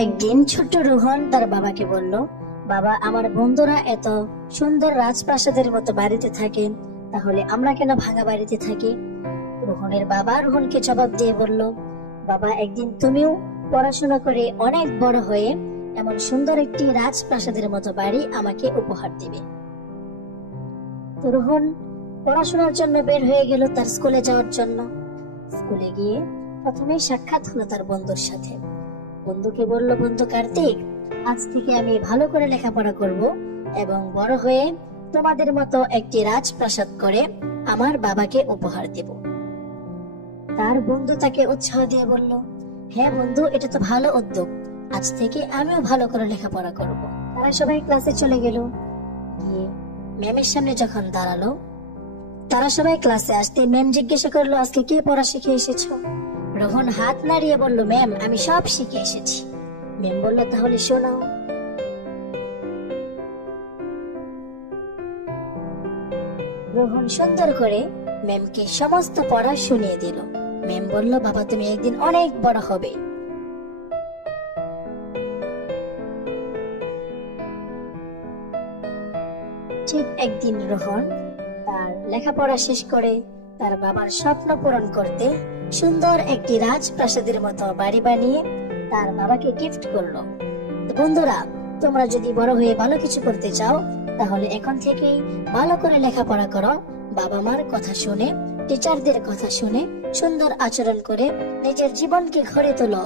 একদিন ছোট্ট রোহন তার বাবাকে বলল, বাবা, আমার বন্ধুরা এত সুন্দর রাজপ্রাসাদের মতো বাড়িতে থাকে, তাহলে আমরা কেন ভাঙা বাড়িতে থাকি? রোহনের বাবা রোহনকে জবাব দিয়ে বলল, বাবা, একদিন তুমিও পড়াশোনা করে অনেক বড় হয়ে এমন সুন্দর একটি রাজপ্রাসাদের মতো বাড়ি আমাকে উপহার দিবে। তো রোহন পড়াশোনার জন্য বের হয়ে গেল তার স্কুলে যাওয়ার জন্য। স্কুলে গিয়ে প্রথমে সাক্ষাৎ হলো তার বন্ধুর সাথে। বন্ধুকে বলল, বন্ধু কার্তিক, আজ থেকে আমি ভালো করে লেখাপড়া করব এবং বড় হয়ে তোমাদের মতো একটি রাজপ্রাসাদ করে আমার বাবাকে উপহার দেব। তার বন্ধু তাকে উৎসাহ দিয়ে বলল, হ্যাঁ বন্ধু, এটা তো ভালো উদ্যোগ, আজ থেকে আমিও ভালো করে লেখাপড়া করব। তারা সবাই ক্লাসে চলে গেল। গিয়ে ম্যামের সামনে যখন দাঁড়ালো, তারা সবাই ক্লাসে আসতে ম্যাম জিজ্ঞাসা করলো, আজকে কে পড়া শিখে এসেছো? রোহন হাত নাড়িয়ে বলল, ম্যাম, আমি সব শিখে এসেছি। ম্যাম বলল, তাহলে শোনাও। রোহন সুন্দর করে ম্যামকে সমস্ত পড়া শুনিয়ে দিল। ম্যাম বলল, বাবা, তুমি একদিন অনেক বড় হবে। ঠিক একদিন রোহন তার লেখাপড়া শেষ করে তার বাবার স্বপ্ন পূরণ করতে সুন্দর একটি রাজপ্রাসাদের মতো বাড়ি বানিয়ে তার বাবাকে গিফট করলো। বন্ধুরা, তোমরা যদি বড় হয়ে ভালো কিছু করতে চাও, তাহলে এখন থেকেই ভালো করে লেখাপড়া করো, বাবা মার কথা শুনে, টিচারদের কথা শুনে সুন্দর আচরণ করে নিজের জীবনকে গড়ে তোলো।